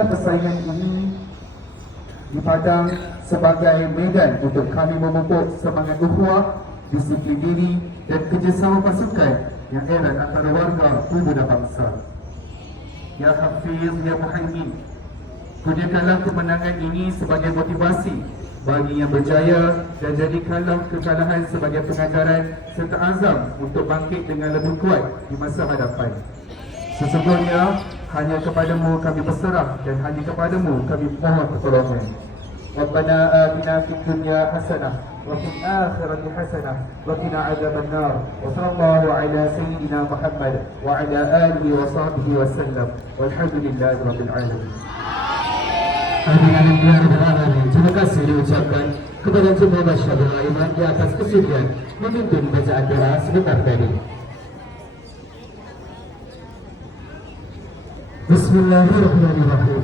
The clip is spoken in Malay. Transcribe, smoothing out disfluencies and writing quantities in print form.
jadikanlah persaingan ini di padang sebagai medan untuk kami memupuk semangat ukhuwah, disiplin diri dan kerjasama pasukan yang erat antara warga tubuh dan bangsa. Ya Hafiz, Ya Muhaimin, gunakanlah kemenangan ini sebagai motivasi bagi yang berjaya dan jadikanlah kekalahan sebagai pengajaran serta azam untuk bangkit dengan lebih kuat di masa hadapan. Sesungguhnya hanya kepadamu kami berserah dan hanya kepadamu kami mohon pertolongan. Rabbana atina fid dunya hasanah wa fil akhirati hasanah wa qina adzabannar. Wa sallallahu ala sayyidina Muhammad wa ala alihi wa sahbihi wa sallam. Walhamdulillahi rabbil alamin. Terima kasih diucapkan kepada Jemaah Masyarakat Iman di atas kesudian memimpin bacaan doa sebentar tadi. Bismillahirrahmanirrahim.